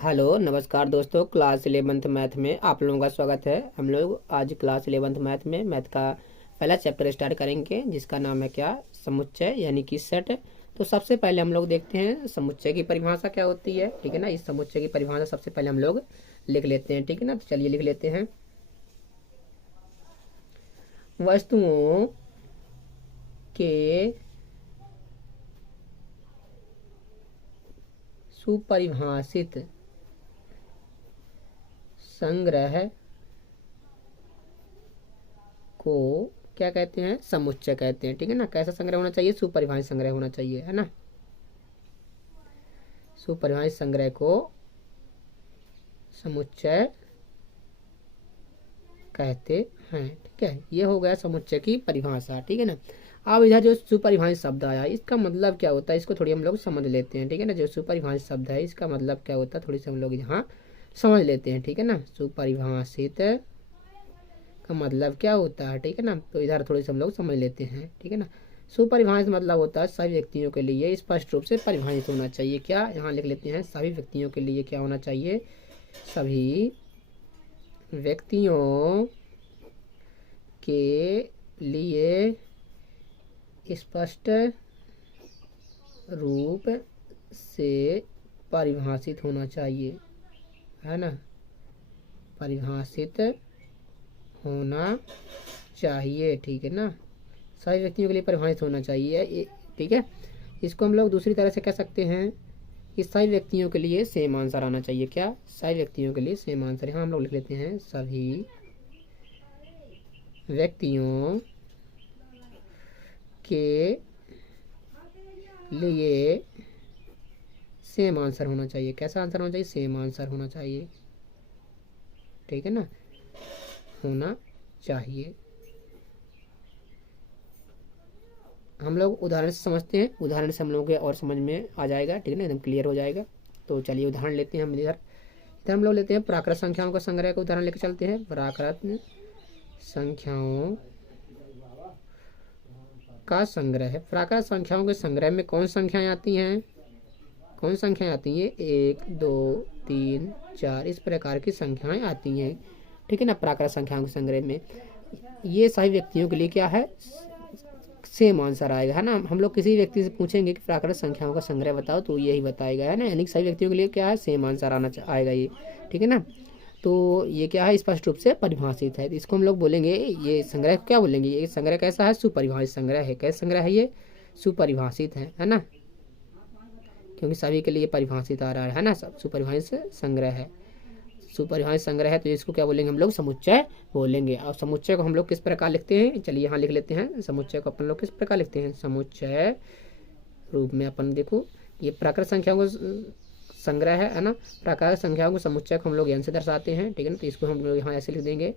Hello नमस्कार दोस्तों, class 11th math में आप लोगों का स्वागत है। हम लोग आज क्लास 11th मैथ में मैथ का पहला चैप्टर स्टार्ट करेंगे, जिसका नाम है क्या, समुच्चय यानी कि सेट। तो सबसे पहले हम लोग देखते हैं समुच्चय की परिभाषा क्या होती है। ठीक है ना, इस समुच्चय की परिभाषा सबसे पहले हम लोग लिख लेते हैं। ठीक है ना, तो चलिए लिख लेते हैं। वस्तुओं के सुपरिभाषित संग्रह को क्या कहते हैं, समुच्चय कहते हैं। ठीक है ना, कैसा संग्रह होना चाहिए, सुपरिभाषित संग्रह होना चाहिए, है ना। सुपरिभाषित संग्रह को समुच्चय कहते हैं। ठीक है, ये हो गया समुच्चय की परिभाषा। ठीक है ना, अब इधर जो सुपरिभाषित शब्द आया, इसका मतलब क्या होता है, इसको थोड़ी हम लोग समझ लेते हैं। ठीक है ना, जो सुपरिभाषित शब्द है इसका मतलब क्या होता है, थोड़ी सी हम लोग यहाँ समझ लेते हैं। ठीक है ना, सुपरिभाषित का मतलब क्या होता है। ठीक है ना, तो इधर थोड़ी सी हम लोग समझ लेते हैं। ठीक है ना, सुपरिभाषित मतलब होता है सभी व्यक्तियों के लिए स्पष्ट रूप से परिभाषित होना चाहिए। क्या, यहाँ लिख लेते हैं, सभी व्यक्तियों के लिए क्या होना चाहिए, सभी व्यक्तियों के लिए स्पष्ट रूप से परिभाषित होना चाहिए, है ना, परिभाषित होना चाहिए। ठीक है ना, सभी व्यक्तियों के लिए परिभाषित होना चाहिए। ठीक है, इसको हम लोग दूसरी तरह से कह सकते हैं कि सभी व्यक्तियों के लिए सेम आंसर आना चाहिए। क्या, सभी व्यक्तियों के लिए सेम आंसर। यहाँ हम लोग लिख लेते हैं, सभी व्यक्तियों के लिए सेम आंसर होना चाहिए। कैसा आंसर होना चाहिए, सेम आंसर होना चाहिए। ठीक है ना, होना चाहिए। हम लोग उदाहरण से समझते हैं, उदाहरण से हम लोगों के और समझ में आ जाएगा। ठीक है ना, एकदम क्लियर हो जाएगा। तो चलिए उदाहरण लेते हैं हम इधर इधर हम लोग लेते हैं प्राकृत संख्याओं का संग्रह का उदाहरण लेकर चलते हैं। प्राकृत संख्याओं का संग्रह है। प्राकृत संख्याओं के संग्रह में कौन संख्याएं आती हैं, कौन संख्याएं आती हैं, 1 2 3 4 इस प्रकार की संख्याएं आती हैं। ठीक है ना, प्राकृत संख्याओं के संग्रह में ये सभी व्यक्तियों के लिए क्या है, सेम आंसर आएगा, है ना। हम लोग किसी व्यक्ति से पूछेंगे कि प्राकृत संख्याओं का संग्रह बताओ, तो यही बताएगा, है ना, यानी सभी व्यक्तियों के लिए क्या है, सेम आंसर आएगा ये। ठीक है ना, तो ये क्या है, स्पष्ट रूप से परिभाषित है। तो इसको हम लोग बोलेंगे, ये संग्रह क्या बोलेंगे, ये संग्रह कैसा है, सुपरिभाषित संग्रह है। कैसा संग्रह है ये, सुपरिभाषित है ना, क्योंकि सभी के लिए परिभाषित आ रहा है ना, सब सुपरिभाषित संग्रह है। सुपरिभाषित संग्रह है, तो इसको क्या बोलेंगे, हम लोग समुच्चय बोलेंगे। और समुच्चय को हम लोग किस प्रकार लिखते हैं, चलिए यहाँ लिख लेते हैं। समुच्चय को अपन लोग किस प्रकार लिखते हैं, समुच्चय रूप में अपन देखो, ये प्राकृत संख्याओं को संग्रह है ना, प्राकृत संख्याओं को समुच्चय को हम लोग एन से दर्शाते हैं। ठीक है ना, तो इसको हम लोग यहाँ ऐसे लिख देंगे।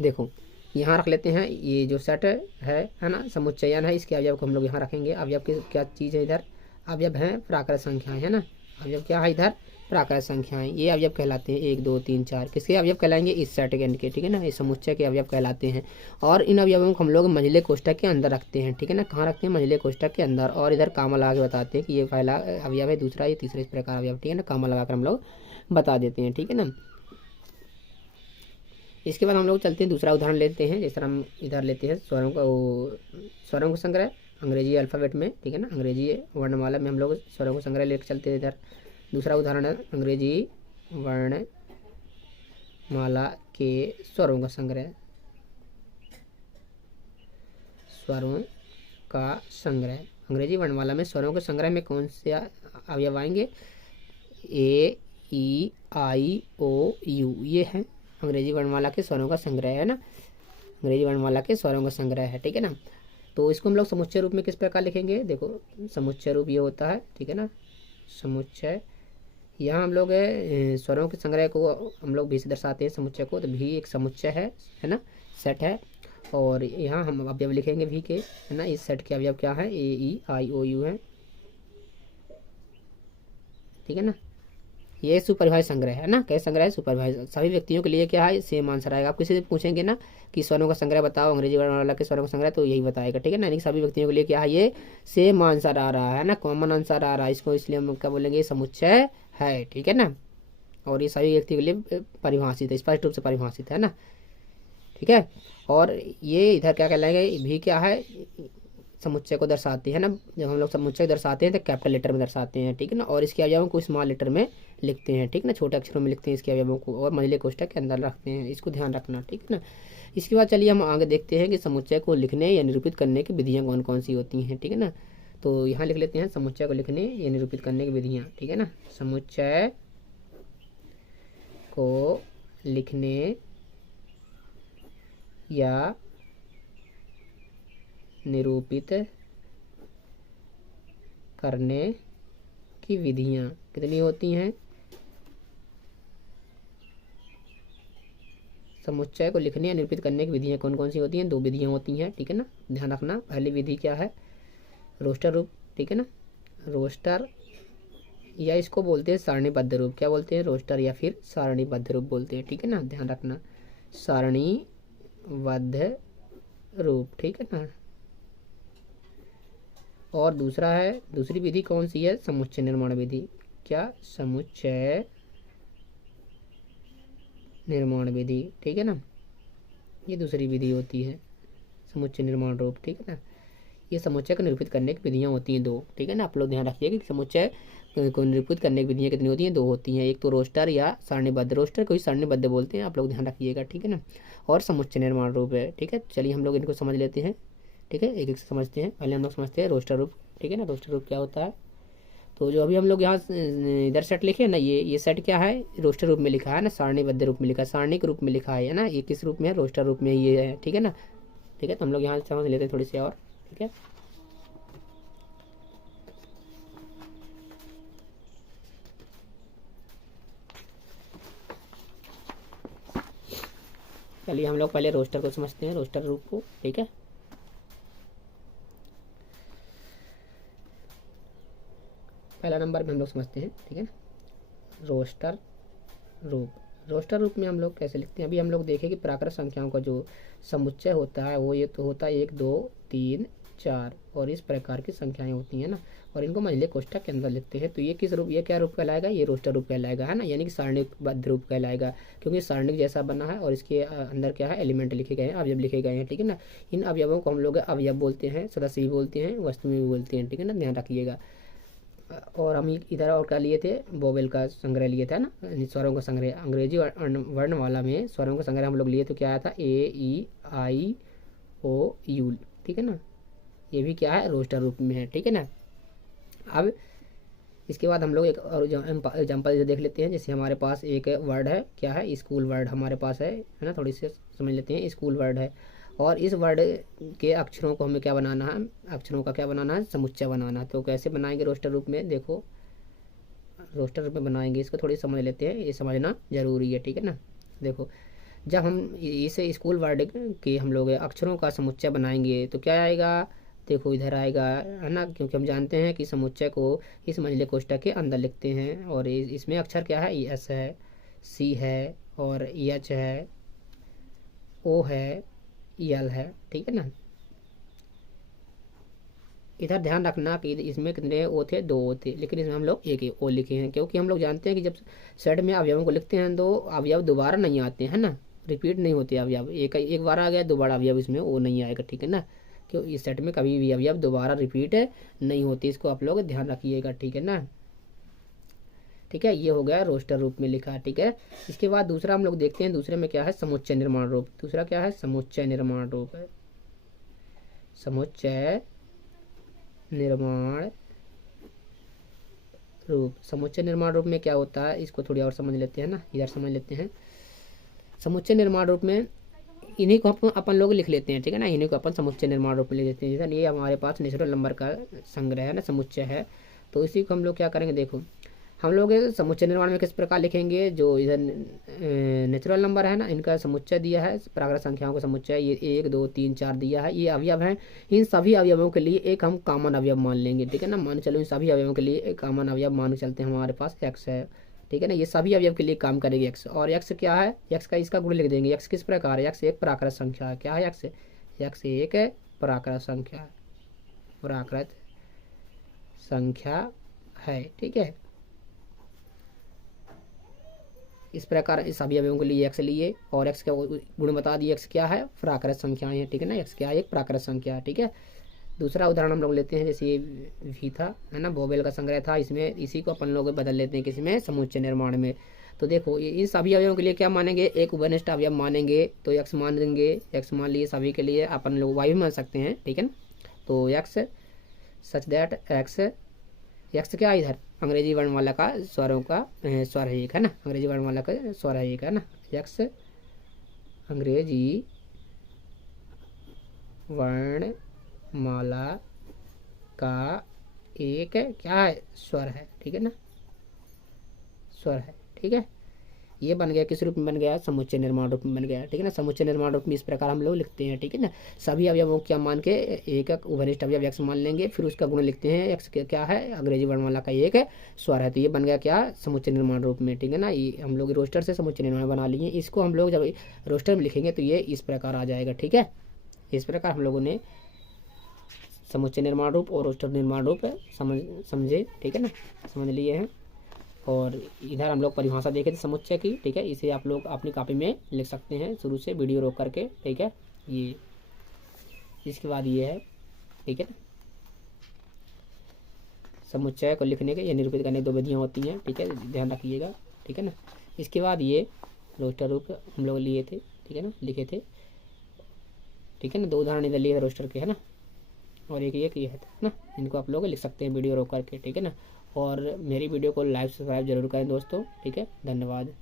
देखो यहाँ रख लेते हैं, ये जो सेट है ना, समुच्चयन है, इसके अवयव को हम लोग यहाँ रखेंगे। अवयव की क्या चीज़ है इधर, अवयव है प्राकृत संख्याएं, है ना। अवयव क्या है इधर, प्राकृत संख्याएं, ये अवयव कहलाते हैं। 1 2 3 4 किसके अवयव कहलाएंगे, इस सेट के। ठीक है ना, इस समुच्चय के अवयव कहलाते हैं। और इन अवयवों को हम लोग मंझले कोष्ठक के अंदर रखते हैं। ठीक है ना, कहाँ रखते हैं, मंझले कोष्ठक के अंदर। और इधर कामा लगा के बताते हैं कि ये पहला अवयव है, दूसरा, ये तीसरा, इस प्रकार अवयव। ठीक है ना, कामा लगाकर हम लोग बता देते हैं। ठीक है ना, इसके बाद हम लोग चलते हैं, दूसरा उदाहरण लेते हैं। जैसे हम इधर लेते हैं स्वरों का संग्रह अंग्रेजी अल्फ़ाबेट में। ठीक है ना, अंग्रेजी वर्णमाला में हम लोग स्वरों का संग्रह लेकर चलते हैं। इधर दूसरा उदाहरण है अंग्रेजी वर्णमाला के स्वरों का संग्रह, स्वरों का संग्रह। अंग्रेजी वर्णमाला में स्वरों के संग्रह में कौन से अवयव आएंगे, ए ई आई ओ यू, ये है अंग्रेजी वर्णमाला के स्वरों का संग्रह, है ना, अंग्रेजी वर्णमाला के स्वरों का संग्रह है। ठीक है ना, तो इसको हम लोग समुच्चय रूप में किस प्रकार लिखेंगे, देखो समुच्चय रूप ये होता है। ठीक है ना, समुच्चय, यहाँ हम लोग स्वरों के संग्रह को हम लोग भी से दर्शाते हैं समुच्चय को, तो भी एक समुच्चय है ना, सेट है। और यहाँ हम अवयव लिखेंगे भी के, है ना, इस सेट के अवयव क्या है, ए ई आई ओ यू है। ठीक है ना, ये सुपरिभाषित संग्रह है ना, कैसे संग्रह है? सुपरिभाषित। सभी व्यक्तियों के लिए क्या है? सेम आंसर आएगा। आप किसी से पूछेंगे ना कि स्वरों का संग्रह बताओ, अंग्रेजी वर्णमाला के स्वरों का संग्रह, तो यही बताएगा, ठीक है ना। यानी सभी व्यक्तियों के लिए क्या है? ये सेम आंसर आ रहा है ना, कॉमन आंसर आ रहा है इसको, इसलिए हम क्या बोलेंगे? समुच्चय है, ठीक है ना। और ये सभी व्यक्तियों के लिए परिभाषित है, स्पष्ट रूप से परिभाषित है ना, ठीक है। और ये इधर क्या कहलाएगा? भी क्या है? समुच्चय को दर्शाते हैं ना। जब हम लोग समुच्चय दर्शाते हैं तो कैपिटल लेटर में दर्शाते हैं, ठीक है ना। और इसके अवयवों को स्मॉल लेटर में लिखते हैं, ठीक है ना, छोटे अक्षरों में लिखते हैं इसके अवयवों को, और मंझले कोष्ठक के अंदर रखते हैं, इसको ध्यान रखना, ठीक है ना। इसके बाद चलिए हम आगे देखते हैं कि समुच्चय को लिखने या निरूपित करने की विधियाँ कौन कौन सी होती हैं, ठीक है ना। तो यहाँ लिख लेते हैं समुच्चय को लिखने या निरूपित करने की विधियाँ, ठीक है ना। समुच्चय को लिखने या निरूपित करने की विधियाँ कितनी होती हैं? समुच्चय को लिखने या निरूपित करने की विधियाँ कौन कौन सी होती हैं? 2 विधियाँ होती हैं, ठीक है ना, ध्यान रखना। पहली विधि क्या है? रोस्टर रूप, ठीक है ना, रोस्टर, या इसको बोलते हैं सारणीबद्ध रूप। क्या बोलते हैं? रोस्टर या फिर सारणीबद्ध रूप बोलते हैं, ठीक है ना, ध्यान रखना, सारणीबद्ध रूप, ठीक है ना। और दूसरा है, दूसरी विधि कौन सी है? समुच्चय निर्माण विधि। क्या? समुच्चय निर्माण विधि, ठीक है ना, ये दूसरी विधि होती है, समुच्चय निर्माण रूप, ठीक है ना। ये समुच्चय को निरूपित करने की विधियाँ होती हैं 2, ठीक है ना। आप लोग ध्यान रखिए कि समुच्चय को निरूपित करने की विधियाँ कितनी होती हैं? 2 होती हैं, एक तो रोस्टर या सारणीबद्ध। रोस्टर को ही सारणीबद्ध बोलते हैं, आप लोग ध्यान रखिएगा, ठीक है ना। और समुच्चय निर्माण रूप है, ठीक है। चलिए हम लोग इनको समझ लेते हैं, ठीक है, एक एक से समझते हैं। पहले हम लोग समझते हैं रोस्टर रूप, ठीक है ना। रोस्टर रूप क्या होता है? तो जो अभी हम लोग यहाँ इधर सेट लिखे ना, ये सेट क्या है? रोस्टर रूप में लिखा है ना, सारणीबद्ध रूप में लिखा है, सारणी के रूप में लिखा है ना। ये किस रूप में है? रोस्टर रूप में ये है, ठीक है ना, ठीक है। तो हम लोग यहाँ समझ लेते हैं थोड़ी सी और, ठीक है। चलिए हम लोग पहले रोस्टर को समझते हैं, रोस्टर रूप को, ठीक है। पहला नंबर में हम लोग समझते हैं, ठीक है ना, रोस्टर रूप। रोस्टर रूप में हम लोग कैसे लिखते हैं? अभी हम लोग देखें कि प्राकृत संख्याओं का जो समुच्चय होता है वो ये तो होता है 1 2 3 4, और इस प्रकार की संख्याएं होती हैं ना, और इनको मंझले कोष्ठक के अंदर लिखते हैं। तो ये किस रूप, ये क्या रूप कहलाएगा? ये रोस्टर रूप कहलाएगा, है ना, यानी कि सारणीबद्ध रूप कहलाएगा, क्योंकि सारणी जैसा बना है और इसके अंदर क्या है? एलिमेंट लिखे गए हैं, अवयव लिखे गए हैं, ठीक है ना। इन अवयवों को हम लोग अवयव बोलते हैं, सदस्य भी बोलते हैं, वस्तु भी बोलते हैं, ठीक है ना, ध्यान रखिएगा। और हम इधर और क्या लिए थे? वोवेल का संग्रह लिए था ना, स्वरों का संग्रह। अंग्रेजी वर्णमाला में स्वरों का संग्रह हम लोग लिए तो क्या आया था? A E I O U, ठीक है ना। ये भी क्या है? रोस्टर रूप में है, ठीक है ना। अब इसके बाद हम लोग एक और एग्जाम्पल देख लेते हैं। जैसे हमारे पास एक वर्ड है, क्या है? स्कूल वर्ड हमारे पास है ना, थोड़ी सी समझ लेते हैं। स्कूल वर्ड है, और इस वर्ड के अक्षरों को हमें क्या बनाना है? अक्षरों का क्या बनाना है? समुच्चय बनाना है। तो कैसे बनाएंगे रोस्टर रूप में? देखो, रोस्टर रूप में बनाएंगे, इसको थोड़ी समझ लेते हैं, ये समझना जरूरी है, ठीक है ना। देखो, जब हम इसे स्कूल वर्ड के हम लोग अक्षरों का समुच्चय बनाएंगे तो क्या आएगा? देखो इधर आएगा, है ना, क्योंकि हम जानते हैं कि समुच्चय को इस मंझले कोष्ठक के अंदर लिखते हैं, और इसमें अक्षर क्या है? एस है, सी है, और एच है, ओ है, यल है, ठीक है ना। इधर ध्यान रखना कि इसमें कितने ओ थे? 2 ओ थे, लेकिन इसमें हम लोग एक ही ओ लिखे हैं, क्योंकि हम लोग जानते हैं कि जब सेट में अवयवों को लिखते हैं तो अवयव दोबारा नहीं आते हैं ना, रिपीट नहीं होते अवयव। एक बार आ गया, दोबारा अवयव इसमें ओ नहीं आएगा, ठीक है ना। क्यों? इस सेट में कभी भी अवयव दोबारा रिपीट नहीं होती, इसको आप लोग ध्यान रखिएगा, ठीक है ना। ठीक है, ये हो गया रोस्टर रूप में लिखा, ठीक है। इसके बाद दूसरा हम लोग देखते हैं, दूसरे में क्या है? समुच्चय निर्माण रूप। दूसरा क्या है? समुच्चय निर्माण रूप है। समुच्चय निर्माण रूप। समुच्चय निर्माण रूप में क्या होता है? इसको थोड़ी और समझ लेते हैं ना, इधर समझ लेते हैं। समुच्चय निर्माण रूप में इन्हीं को अपन लोग लिख लेते हैं, ठीक है ना, इन्हीं को अपन समुच्चय निर्माण रूप में लिख लेते हैं। जैसे ये हमारे पास नेचुरल नंबर का संग्रह है ना, समुच्चय है, तो इसी को हम लोग क्या करेंगे? देखो, हम लोग समुच्चय निर्माण में किस प्रकार लिखेंगे? जो इधर नेचुरल नंबर है ना, इनका समुच्चय दिया है, प्राकृत संख्याओं का समुच्चय, ये 1 2 3 4 दिया है, ये अवयव हैं। इन सभी अवयवों के लिए एक हम कॉमन अवयव मान लेंगे, ठीक है ना। मान चलो इन सभी अवयवों के लिए एक कॉमन अवयव मान चलते हैं, हमारे पास एक्स है, ठीक है ना। ये सभी अवयव के लिए काम करेगी एक्स। और एक्स क्या है, एक्स का इसका गुण लिख देंगे। एक्स किस प्रकार है, एक्स एक प्राकृत संख्या है। क्या है एक्स, एक्स एक प्राकृत संख्या है, प्राकृत संख्या है, ठीक है। इस प्रकार इस सभी अवयवों के लिए एक्स लिए और एक्स का गुण बता दिए, एक्स क्या है, प्राकृत संख्याएं हैं, ठीक है ना। एक्स क्या है, एक प्राकृत संख्या है, ठीक है। दूसरा उदाहरण हम लोग लेते हैं, जैसे ये भी था, है ना, बोबेल का संग्रह था, इसमें इसी को अपन लोग बदल लेते हैं किसमें, समुच्चय निर्माण में। तो देखो इन सभी अवयवों के लिए क्या मानेंगे, एक उपनिष्ठ अवयव मानेंगे, तो एक्स मान देंगे। एक्स मान लिए सभी के लिए, अपन लोग वाई भी मान सकते हैं, ठीक है ना। तो x such that x, x क्या है इधर, अंग्रेजी वर्णमाला का स्वरों का स्वर है एक, है ना, अंग्रेजी वर्णमाला का स्वर है एक, है ना। एक्स अंग्रेजी वर्णमाला का एक क्या है, स्वर है, ठीक है ना, स्वर है, ठीक है। ये बन गया, किस रूप में बन गया, समुच्चय निर्माण रूप में बन गया, ठीक है ना। समुच्चय निर्माण रूप में इस प्रकार हम लोग लिखते हैं, ठीक है ना। सभी अवयवों क्या मान के एक एक उपनिष्ठ अवयव एक्स मान लेंगे, फिर उसका गुण लिखते हैं। एक्स क्या है, अंग्रेजी वर्णमाला का एक स्वर है, तो ये बन गया क्या, समुच्चय निर्माण रूप में, ठीक है ना। ये हम लोग रोस्टर से समुच्चय निर्माण बना लिए। इसको हम लोग जब रोस्टर में लिखेंगे तो ये इस प्रकार आ जाएगा, ठीक है। इस प्रकार हम लोगों ने समुच्चय निर्माण रूप और रोस्टर निर्माण रूप समझे, ठीक है ना, समझ लिए हैं। और इधर हम लोग परिभाषा देखे थे समुच्चय की, ठीक है। इसे आप लोग अपनी कॉपी में लिख सकते हैं शुरू से वीडियो रोक करके, ठीक है। ये इसके बाद ये है, ठीक है ना, समुच्चय को लिखने के, ये निरूपित करने की दो विधियाँ होती हैं, ठीक है, ध्यान रखिएगा, ठीक है ना। इसके बाद ये रोस्टर रूप हम लोग लिए थे, ठीक है ना, लिखे थे, ठीक है ना। दो उदाहरण इधर लिए थे रोस्टर के, है ना, और एक ये है ना। इनको आप लोग लिख सकते हैं वीडियो रोक करके, ठीक है ना। और मेरी वीडियो को लाइक सब्सक्राइब जरूर करें दोस्तों, ठीक है। धन्यवाद।